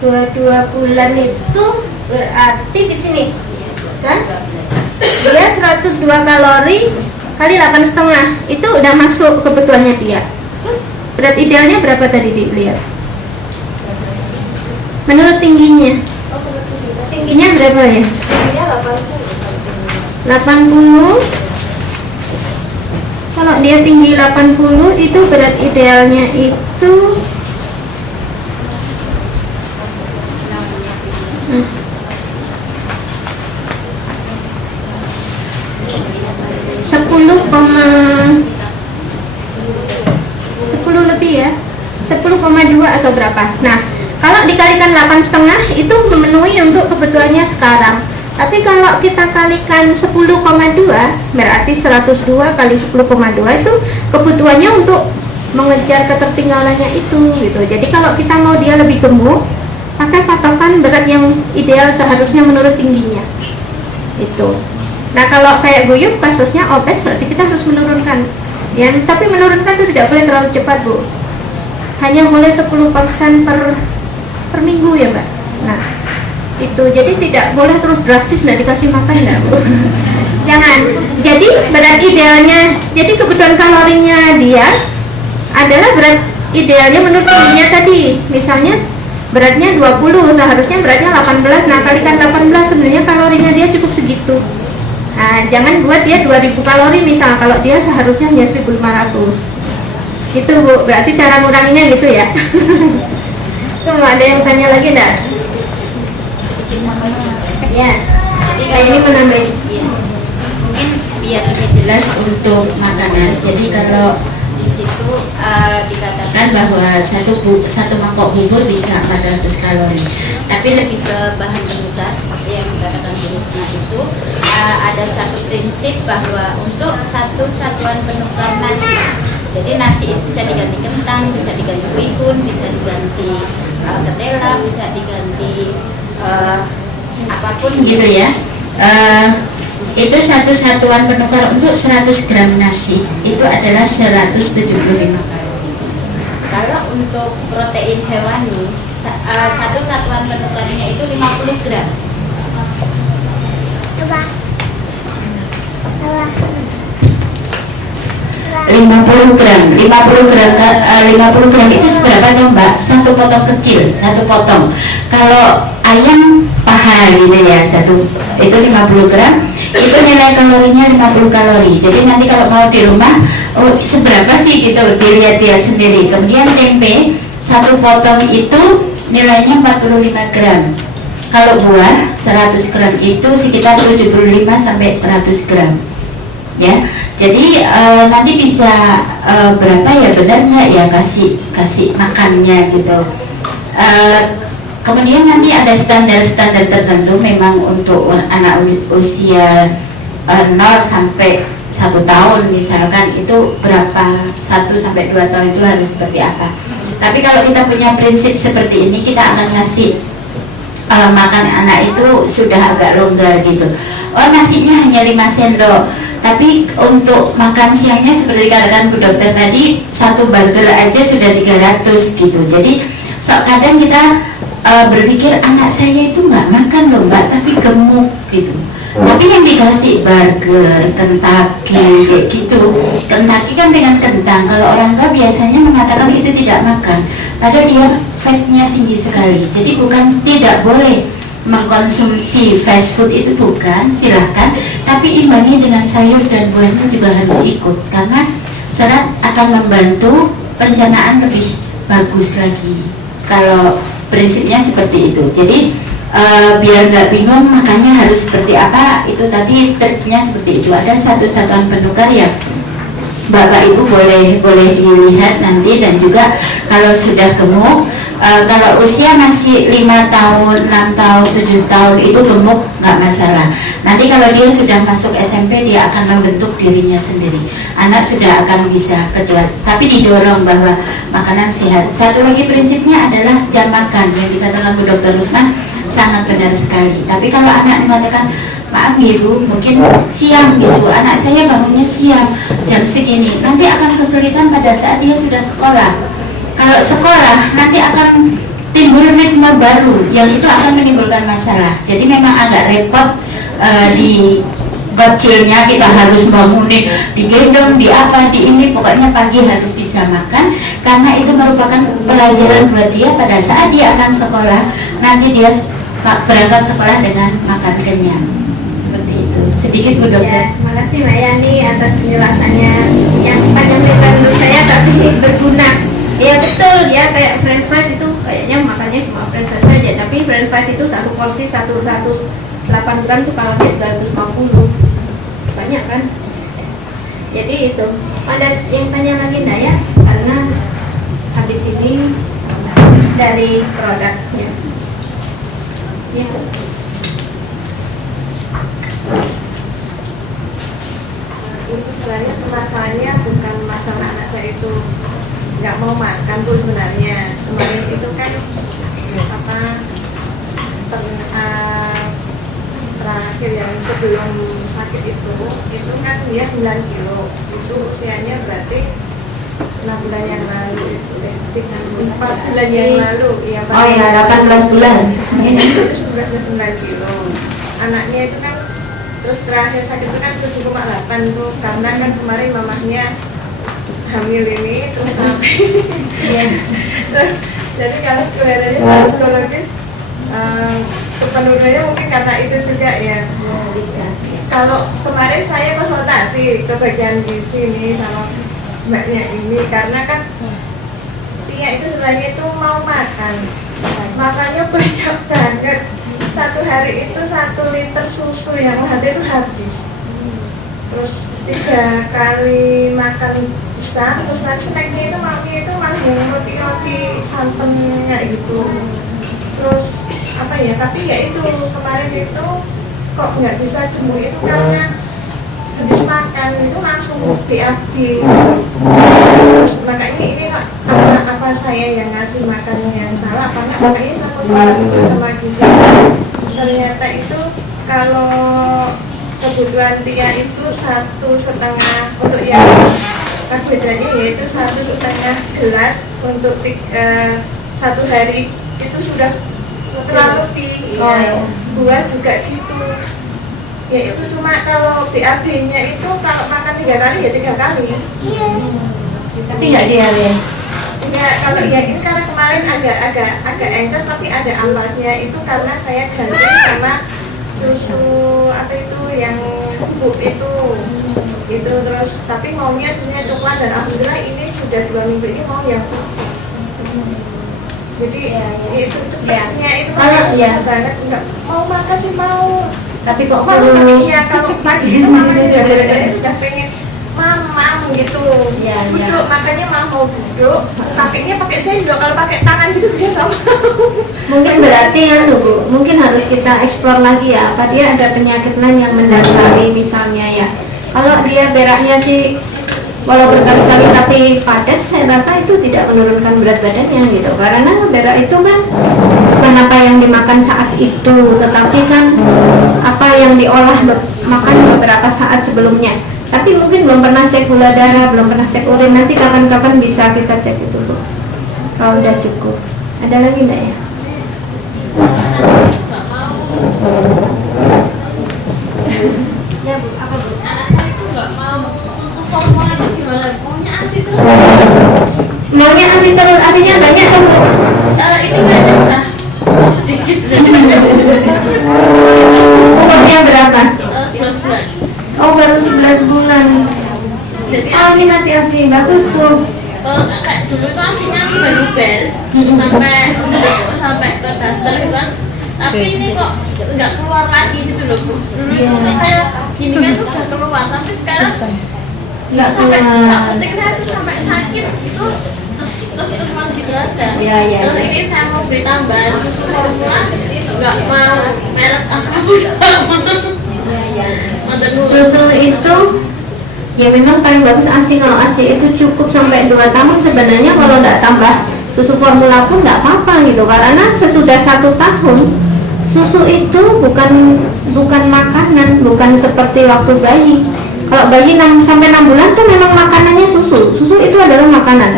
22 bulan itu berarti di sini kan dia 102 kalori kali 8,5 itu udah masuk kebutuhannya dia. Berat idealnya berapa tadi dilihat? Menurut tingginya berapa ya? 80. Kalau dia tinggi 80 itu berat idealnya itu 10 lebih ya, 10,2 atau berapa. Nah, kalau dikalikan 8,5 itu memenuhi untuk kebutuhannya sekarang. Tapi kalau kita kalikan 10,2 berarti 102 kali 10,2 itu kebutuhannya untuk mengejar ketertinggalannya itu gitu. Jadi kalau kita mau dia lebih gemuk, pakai patokan berat yang ideal seharusnya menurut tingginya. Itu. Nah, kalau kayak Guyup kasusnya obes berarti kita harus menurunkan. Ya, tapi menurunkan itu tidak boleh terlalu cepat, Bu. Hanya boleh 10% per minggu ya, Mbak. Nah, itu jadi tidak boleh terus drastis nggak dikasih makan enggak, Bu. Jangan. Jadi berat idealnya, jadi kebutuhan kalorinya dia adalah berat idealnya menurut tingginya tadi. Misalnya beratnya 20, seharusnya beratnya 18. Nah, kalikan 18 sebenarnya kalorinya dia cukup segitu. Nah, jangan buat dia 2000 kalori misal, kalau dia seharusnya hanya 1500. Itu, Bu, berarti cara nguranginya gitu ya. Tuh, ada yang tanya lagi enggak? Ya. Jadi ini menambah. Ya, mungkin biar lebih jelas untuk makanan. Jadi kalau di situ dikatakan bahwa satu mangkok bubur bisa 400 kalori. Tapi lebih ke bahan penukar seperti yang dikatakan Bu Rusna itu ada satu prinsip bahwa untuk satu satuan penukar nasi. Jadi nasi itu bisa diganti kentang, bisa diganti bihun, bisa diganti ketela, bisa diganti apapun gitu ya. Itu satu satuan penukar untuk 100 gram nasi itu adalah 175 kalori. Kalau untuk protein hewani satu satuan penukarnya itu 50 gram. Coba. 50 gram itu seberapa tuh, Mbak? Satu potong kecil, satu potong. Kalau ayam paha gitu ya, itu 50 gram, itu nilai kalorinya 50 kalori. Jadi nanti kalau mau di rumah, seberapa sih gitu, dilihat-lihat sendiri. Kemudian tempe, satu potong itu nilainya 45 gram. Kalau buah 100 gram itu sekitar 75 sampai 100 gram. Ya, jadi nanti bisa berapa ya, benar nggak ya kasih makannya gitu. Kemudian nanti ada standar-standar tertentu memang untuk anak usia 0 sampai 1 tahun misalkan itu berapa, 1 sampai 2 tahun itu harus seperti apa. Tapi kalau kita punya prinsip seperti ini, kita akan ngasih makan anak itu sudah agak longgar gitu. Oh, nasinya hanya 5 sendok, tapi untuk makan siangnya seperti katakan Bu Dokter tadi, satu burger aja sudah 300 gitu. Jadi kadang kita berpikir anak saya itu nggak makan loh Mbak, tapi gemuk gitu. Tapi yang dikasih burger, Kentucky kayak gitu. Kentucky kan dengan kentang. Kalau orang tua biasanya mengatakan itu tidak makan, padahal dia fatnya tinggi sekali. Jadi bukan tidak boleh mengkonsumsi fast food itu, bukan, silahkan, tapi imbangi dengan sayur dan buahnya juga harus ikut, karena serat akan membantu pencernaan lebih bagus lagi. Kalau prinsipnya seperti itu. Jadi biar nggak bingung makannya harus seperti apa, itu tadi triknya seperti itu. Ada satu satuan penukar yang Bapak Ibu boleh dilihat nanti, dan juga kalau sudah gemuk, kalau usia masih 5 tahun, 6 tahun, 7 tahun itu gemuk nggak masalah. Nanti kalau dia sudah masuk SMP, dia akan membentuk dirinya sendiri. Anak sudah akan bisa kecuali, tapi didorong bahwa makanan sehat. Satu lagi prinsipnya adalah jam makan yang dikatakan Bu Dr. Rusman sangat benar sekali. Tapi kalau anak mengatakan, maaf Ibu, mungkin siang gitu, anak saya bangunnya siang jam segini, nanti akan kesulitan pada saat dia sudah sekolah. Kalau sekolah nanti akan timbul ritme cuma baru, yang itu akan menimbulkan masalah. Jadi memang agak repot di kecilnya kita harus bangunin, digendong, di apa, di ini, pokoknya pagi harus bisa makan, karena itu merupakan pelajaran buat dia pada saat dia akan sekolah, nanti dia berangkat sekolah dengan makan kenyang. Seperti itu. Sedikit Bu Dokter. Ya, terima kasih Mbak Yani atas penjelasannya yang panjang lebar menurut saya tapi sih berguna. Ya betul ya, kayak french fries itu kayaknya makannya cuma french fries saja, tapi french fries itu satu porsi 108 gram tuh kalau dia 250 banyak kan. Jadi itu ada yang tanya lagi enggak ya, karena habis ini dari produknya ya. Ini sebenarnya masalahnya bukan masalah anak saya itu nggak mau makan Bu. Sebenarnya kemarin itu kan terakhir yang sebelum sakit itu kan dia 9 kilo, itu usianya berarti 6 bulan yang lalu, itu 4 bulan yang lalu ya Pak. Oh ya, 18 bulan. Itu 9 kilo. Anaknya itu kan terus terakhir sakit itu kan 7,8 tuh, karena kan kemarin mamahnya hamil ini terus sampai jadi kalau kelihatannya secara psikologis penurunannya mungkin karena itu juga ya. Bisa. Kalau kemarin saya konsultasi ke bagian gizi nih sama mbaknya ini, karena kan Tia itu sebenarnya itu mau makannya banyak banget. Satu hari itu 1 liter susu yang ada itu habis. Terus 3 kali makan besar, terus nanti snacknya itu maunya itu malah yang roti-roti santannya gitu. Terus apa ya, tapi ya itu kemarin itu kok nggak bisa tumbuh itu karena habis makan itu langsung BAB. Terus makanya ini kok apa saya yang ngasih makannya yang salah apa enggak, makanya saya konsultasi sama gizi. Ternyata itu kalau kebutuhan Tia itu 1,5 untuk yang karbohidratnya yaitu 1,5 gelas untuk 1 hari itu sudah terlalu lebih ya. Buah juga gitu ya, itu cuma kalau BAB nya itu kalau makan 3 kali ya 3 kali Tapi nggak diare. ya. Kalau ya ini karena kemarin agak encer tapi ada ampasnya, itu karena saya ganti sama susu apa itu yang bubuk itu terus, tapi maunya susunya coklat dan alhamdulillah ini sudah 2 minggu ini mau yang putih. Jadi itu cepatnya itu susah banget, nggak mau makan sih mau, Tapi kok tapi ya kalau pagi itu mamanya udah pengen mamam gitu, duduk makanya mau duduk, pakainya pakai sendok, kalau pakai tangan gitu dia nggak mau. Mungkin berarti ya Bu, mungkin harus kita eksplor lagi ya, apa dia ada penyakit lain yang mendasari misalnya ya. Kalau dia beraknya sih walau berkali-kali tapi padat, saya rasa itu tidak menurunkan berat badannya gitu, karena berak itu kan bukan apa yang dimakan saat itu, tetapi kan apa yang diolah makan beberapa saat sebelumnya. Tapi mungkin belum pernah cek gula darah, belum pernah cek urin, nanti kapan-kapan bisa kita cek itu Bu kalau udah cukup. Ada lagi enggak ya? Ya Bu, apa Bu? Maunya ASI terus, ASInya banyak kan Bu? Ini kayaknya udah sedikit. Umurnya berapa? 11 bulan. Oh baru 11 bulan. Jadi Oh ini masih ASI, bagus tuh. kayak dulu tuh asinya baru bel sampai ke daster gitu kan. Tapi ini kok nggak keluar lagi gitu loh Bu. Dulu itu tuh kayak gini kan tuh udah keluar, tapi sekarang nggak sampai penting saya tuh sampai sakit itu terus gitu aja. Terus ini saya mau beli tambahan susu formula, nggak mau merek apapun. Susu itu ya memang paling bagus ASI. Kalau ASI itu cukup sampai 2 tahun sebenarnya, kalau nggak tambah susu formula pun nggak apa-apa gitu, karena sesudah 1 tahun susu itu bukan makanan, bukan seperti waktu bayi. Kalau bayi 6 sampai 6 bulan tuh memang makanannya susu itu adalah makanan.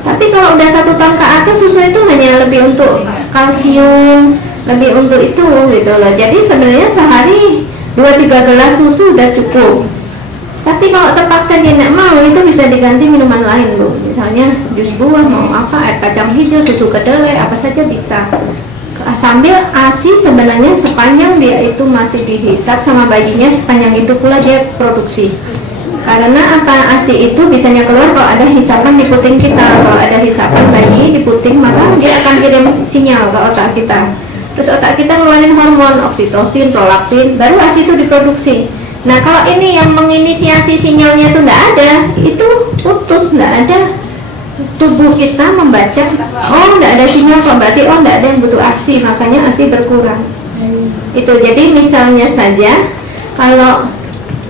Tapi kalau udah 1 tahun ke atas, susu itu hanya lebih untuk kalsium, lebih untuk itu gitu loh. Jadi sebenarnya sehari 2-3 gelas susu udah cukup. Tapi kalau terpaksa dia nggak mau, itu bisa diganti minuman lain loh. Misalnya jus buah, mau apa, air kacang hijau, susu kedelai, apa saja bisa. Sambil ASI sebenarnya sepanjang dia itu masih dihisap sama bayinya, sepanjang itu pula dia produksi. Karena apa, ASI itu bisanya keluar kalau ada hisapan di puting kita. Kalau ada hisapan bayi di puting, maka dia akan kirim sinyal ke otak kita. Terus otak kita ngeluarin hormon oksitosin, prolaktin, baru ASI itu diproduksi. Nah kalau ini yang menginisiasi sinyalnya itu nggak ada, itu putus, nggak ada. Tubuh kita membaca, oh nggak ada sinyal kok, berarti oh nggak ada yang butuh ASI, makanya ASI berkurang. Itu jadi misalnya saja kalau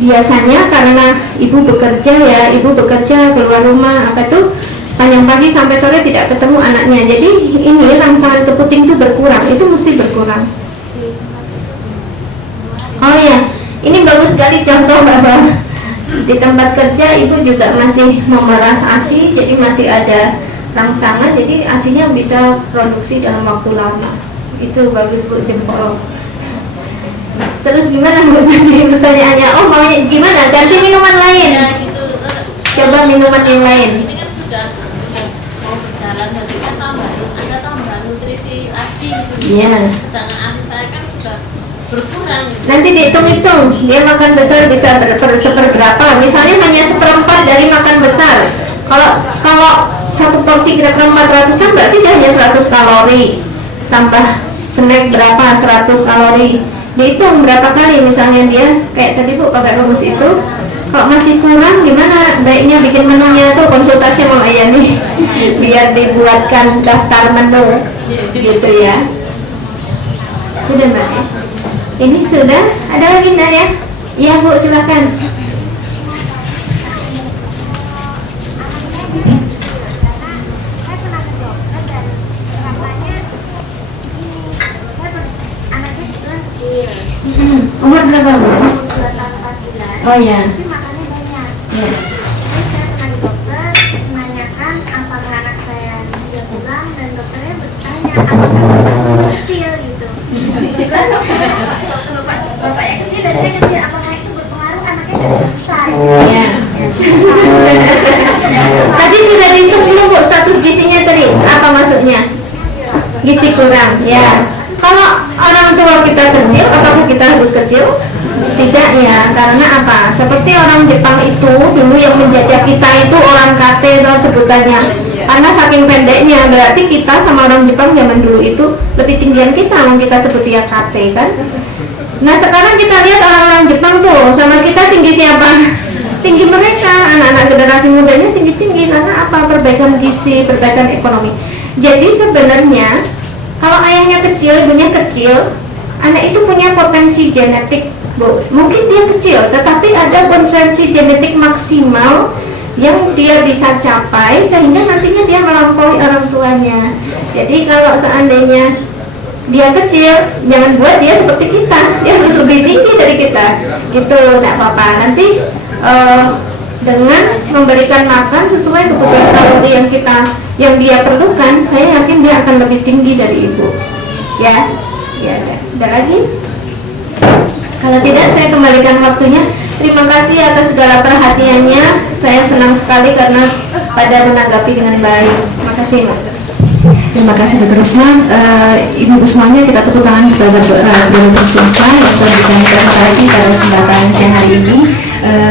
biasanya karena ibu bekerja ya, ibu bekerja keluar rumah apa itu sepanjang pagi sampai sore tidak ketemu anaknya, jadi ini rangsangan ke puting itu berkurang, itu mesti berkurang. Oh ya, ini bagus sekali contoh bahwa di tempat kerja ibu juga masih memeras ASI, jadi masih ada rangsangan, jadi ASInya bisa produksi dalam waktu lama. Itu bagus Bu, jempol. Terus gimana Bu tadi pertanyaannya? Oh mau gimana? Ganti minuman lain? Ya gitu. Coba minuman yang lain. Ini kan sudah mau berjalan, jadi kan ada tambahan nutrisi lagi. Iya. Sedangkan ASI saya kan sudah berkurang. Nanti dihitung-hitung dia makan besar bisa seperberapa. Misalnya hanya 1/4 dari makan besar. Kalau satu porsi kira-kira 400-an, berarti dia hanya 100 kalori. Tambah snack berapa? 100 kalori. Dihitung berapa kali, misalnya dia kayak tadi Bu pakai rumus itu. Kalau masih kurang gimana? Baiknya bikin menunya tuh, konsultasi sama Ayah nih biar dibuatkan daftar menu gitu ya. Sudah Mbak ya? Ini sudah, ada lagi Mbak ya? Iya Bu, silakan. Umur berapa Bu? 2 tahun 4 bulan. Oh ya. Tapi makannya banyak. Ya. Terus saya pernah di dokter menanyakan apakah anak saya sudah pulang, dan dokternya bertanya apakah kecil gitu. Bapak yang kecil dan saya kecil, apakah itu berpengaruh anaknya nggak bisa besar? Ya. Tadi sudah dihitung belum Bu status gizinya tadi? Apa maksudnya? Gizi kurang. Ya. Kalau orang tua kita kecil, apakah kita harus kecil? Tidak ya, karena apa? Seperti orang Jepang itu dulu yang menjajah kita itu orang kate dalam sebutannya. Karena saking pendeknya, berarti kita sama orang Jepang zaman dulu itu lebih tinggian kita, yang kita sebut dia kate kan. Nah sekarang kita lihat orang-orang Jepang tuh sama kita tinggi siapa? Tinggi mereka, anak-anak generasi mudanya tinggi-tinggi. Karena apa? Perbaikan gizi, perbaikan ekonomi. Jadi sebenarnya kalau ayahnya kecil, ibunya kecil, anak itu punya potensi genetik Bu. Mungkin dia kecil, tetapi ada potensi genetik maksimal yang dia bisa capai sehingga nantinya dia melampaui orang tuanya. Jadi kalau seandainya dia kecil, jangan buat dia seperti kita, dia harus lebih tinggi dari kita. Gitu, tidak apa-apa. Nanti dengan memberikan makan sesuai kebutuhan kalori yang dia perlukan, saya yakin dia akan lebih tinggi dari ibu. Ya, ya, ada lagi? Kalau tidak, saya kembalikan waktunya. Terima kasih atas segala perhatiannya. Saya senang sekali karena pada menanggapi dengan baik. Terima kasih, Mbak. Terima kasih Dr. Usman. Ibu semuanya kita tepuk tangan kepada Dr. Usman yang sudah memberikan presentasi pada kesempatan siang hari ini.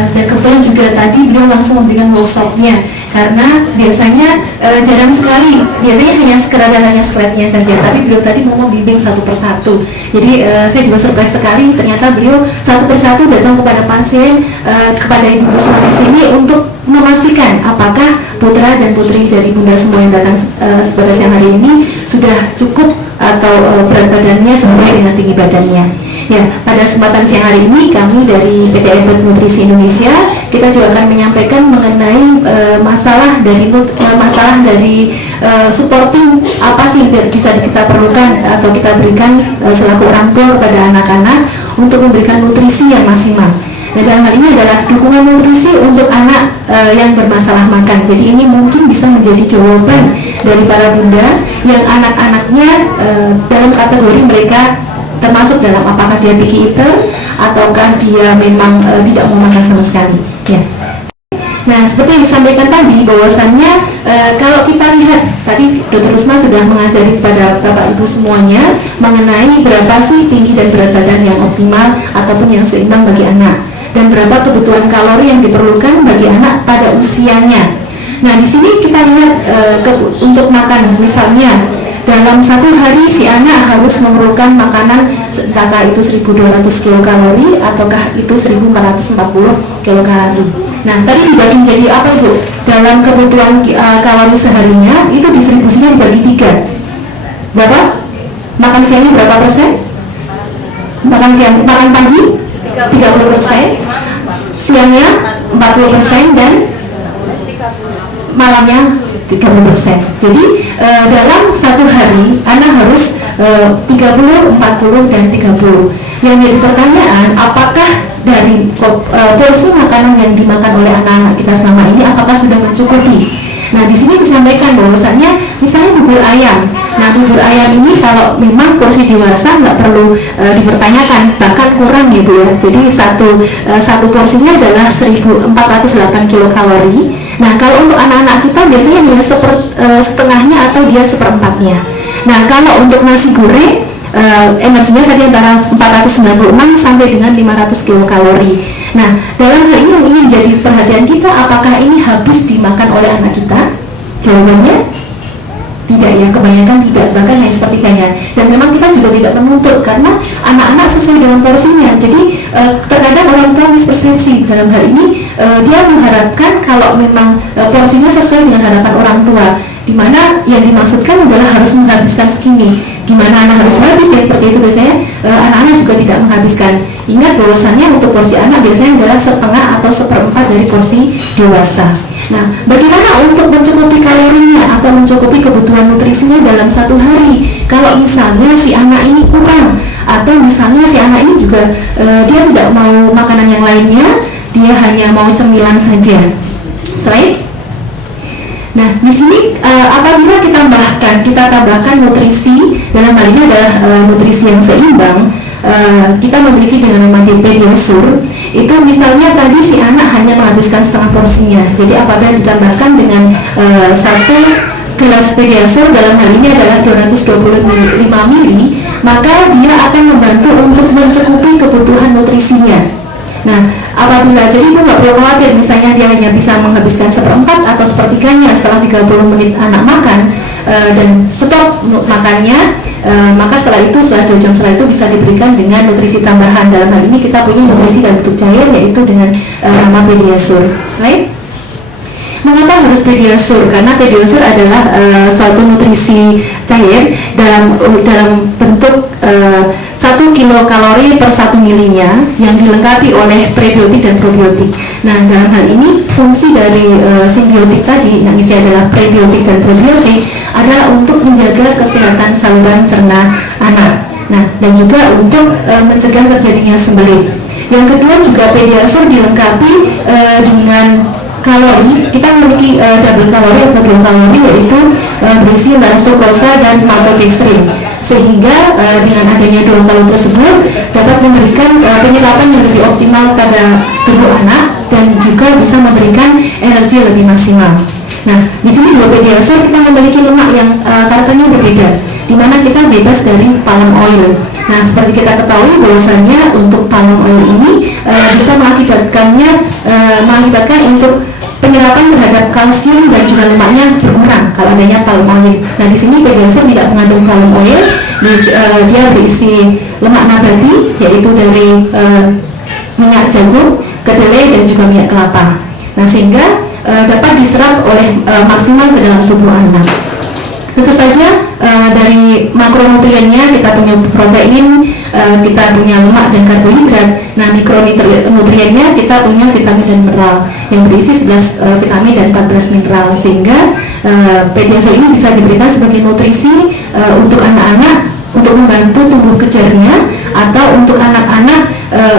Dan kebetulan juga tadi beliau langsung memberikan workshopnya, karena biasanya jarang sekali, biasanya hanya sekedar hanya slide-nya saja, tapi beliau tadi mau membimbing satu persatu. Jadi saya juga surprise sekali, ternyata beliau satu persatu datang kepada pasien, kepada Ibu Usman di sini untuk memastikan apakah putra dan putri dari Bunda semua yang datang pada siang hari ini sudah cukup atau berat badannya sesuai dengan tinggi badannya. Ya, pada kesempatan siang hari ini kami dari PT Ebert Nutrisi Indonesia kita juga akan menyampaikan mengenai masalah dari supporting apa sih yang bisa kita perlukan atau kita berikan selaku orang tua kepada anak-anak untuk memberikan nutrisi yang maksimal. Nah, dalam hal ini adalah dukungan nutrisi untuk anak yang bermasalah makan. Jadi ini mungkin bisa menjadi jawaban dari para bunda yang anak-anaknya dalam kategori mereka termasuk dalam apakah dia picky eater ataukah dia memang tidak mau makan sama sekali. Ya. Nah, seperti yang disampaikan tadi, bahwasannya kalau kita lihat tadi Dr. Rusma sudah mengajari kepada Bapak Ibu semuanya mengenai berapa sih tinggi dan berat badan yang optimal ataupun yang seimbang bagi anak, dan berapa kebutuhan kalori yang diperlukan bagi anak pada usianya. Nah, di sini kita lihat untuk makan, misalnya dalam satu hari si anak harus memerlukan makanan entahkah itu 1200 kilokalori ataukah itu 1440 kilokalori. Nah, tadi dibagi menjadi apa Ibu? Dalam kebutuhan kalori seharinya itu distribusinya dibagi 3. Berapa? Makan siangnya berapa persen? Makan pagi 30%, siangnya 40% dan malamnya 30%. Jadi dalam satu hari anak harus 30, 40 dan 30. Yang jadi pertanyaan, apakah dari porsi makanan yang dimakan oleh anak-anak kita selama ini apakah sudah mencukupi? Nah, di sini disampaikan bahwasannya misalnya bubur ayam. Nah, bubur ayam ini kalau memang porsi dewasa nggak perlu dipertanyakan, bahkan kurang ya Bu ya. Jadi satu porsinya adalah 1408 kilokalori. Nah, kalau untuk anak-anak kita biasanya dia setengahnya atau dia seperempatnya. Nah, kalau untuk nasi goreng energinya tadi antara 496 sampai dengan 500 kilokalori. Nah, dalam hal ini yang ingin menjadi perhatian kita, apakah ini habis dimakan oleh anak kita? Jawabannya tidak ya, kebanyakan tidak, bahkan hanya sepertiganya. Dan memang kita juga tidak menuntut karena anak-anak sesuai dengan porsinya. Jadi terkadang orang tua mispersepsi dalam hal ini, dia mengharapkan kalau memang porsinya sesuai dengan harapan orang tua, di mana yang dimaksudkan adalah harus menghabiskan segini. Gimana anak harus habis ya, seperti itu biasanya anak-anak juga tidak menghabiskan. Ingat bahwasannya untuk porsi anak biasanya adalah setengah atau seperempat dari porsi dewasa. Nah, bagaimana untuk mencukupi kalorinya atau mencukupi kebutuhan nutrisinya dalam satu hari? Kalau misalnya si anak ini kurang, atau misalnya si anak ini juga dia tidak mau makanan yang lainnya, dia hanya mau cemilan saja. Slide. Nah, di sini apabila kita tambahkan nutrisi, dalam hal ini adalah nutrisi yang seimbang, kita memiliki dengan nama Pediasure. Itu misalnya tadi si anak hanya menghabiskan setengah porsinya. Jadi apabila ditambahkan dengan satu gelas Pediasure, dalam hal ini adalah 225 ml, maka dia akan membantu untuk mencukupi kebutuhan nutrisinya. Nah, apabila jadi Ibu nggak perlu khawatir misalnya dia hanya bisa menghabiskan seperempat atau sepertiganya setelah 30 menit anak makan dan stop makannya, maka setelah 2 jam setelah itu bisa diberikan dengan nutrisi tambahan. Dalam hal ini kita punya nutrisi dalam bentuk cair yaitu dengan nama Pediasure. Slide. Mengapa harus Pediasure? Karena Pediasure adalah suatu nutrisi cair dalam bentuk 1 kilokalori per 1 milinya yang dilengkapi oleh prebiotik dan probiotik. Nah, dalam hal ini fungsi dari simbiotik tadi yang isi adalah prebiotik dan probiotik adalah untuk menjaga kesehatan saluran cerna anak. Nah, dan juga untuk mencegah terjadinya sembelit. Yang kedua juga Pediasure dilengkapi dengan kalori. Kita memiliki double kalori atau 2 kalori yaitu berisi sukrosa dan maltodextrin, sehingga dengan adanya 2 kalori tersebut dapat memberikan penyerapan yang lebih optimal pada tubuh anak dan juga bisa memberikan energi lebih maksimal. Nah, di sini juga Pediasure kita memiliki lemak yang karakternya berbeda, di mana kita bebas dari palm oil. Nah, seperti kita ketahui bahwasannya untuk palm oil ini bisa mengakibatkan untuk penyerapan terhadap kalsium dan juga lemaknya berkurang kalau adanya palm oil. Nah, di sini Pediasure tidak mengandung palm oil, dia berisi lemak nabati yaitu dari minyak jagung, kedelai dan juga minyak kelapa. Nah, sehingga dapat diserap oleh maksimal ke dalam tubuh anak. Tentu saja dari makronutriennya kita punya protein, kita punya lemak dan karbohidrat. Nah, mikronutriennya kita punya vitamin dan mineral yang berisi 11 vitamin dan 14 mineral, sehingga Pediasure ini bisa diberikan sebagai nutrisi untuk anak-anak untuk membantu tumbuh kejarnya atau untuk anak-anak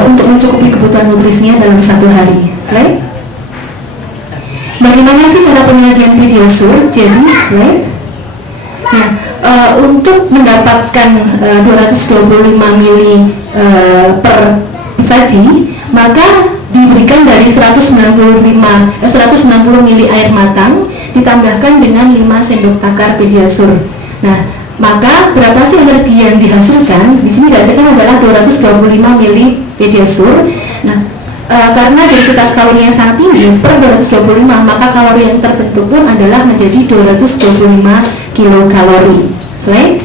untuk mencukupi kebutuhan nutrisinya dalam satu hari. Slide. Bagaimana sih cara penyajian Pediasure? Jadi, slide. Nah, untuk mendapatkan 225 ml per saji, maka diberikan dari 190 ml air matang ditambahkan dengan 5 sendok takar Pediasure. Nah, maka berapa sih energi yang dihasilkan? Di sini dihasilkan adalah 225 ml Pediasure. Nah, karena densitas kalorinya sangat tinggi per 225, maka kalori yang terbentuk pun adalah menjadi 225 kilokalori. Slide.